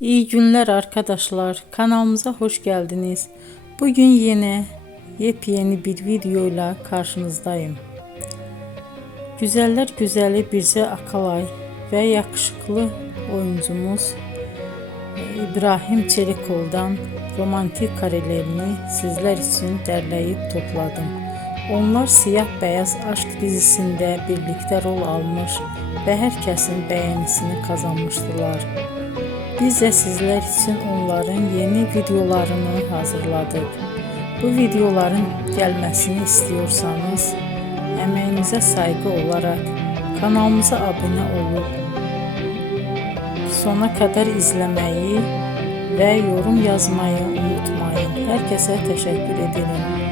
İyi günler arkadaşlar. Kanalımıza hoş geldiniz. Bugün yine yepyeni bir videoyla karşınızdayım. Güzeller güzeli Bircə Akalay ve yakışıklı oyuncumuz İbrahim Çelikov'dan romantik karelerini sizler için derleyip topladım. Onlar Siyah Beyaz Aşk dizisinde birlikte rol almış ve herkesin beğenisini kazanmıştılar. Biz de sizler için onların yeni videolarını hazırladık. Bu videoların gelmesini istiyorsanız emeğinize saygı olarak kanalımıza abone olup sona kadar izlemeyi ve yorum yazmayı unutmayın. Herkese teşekkür ederim.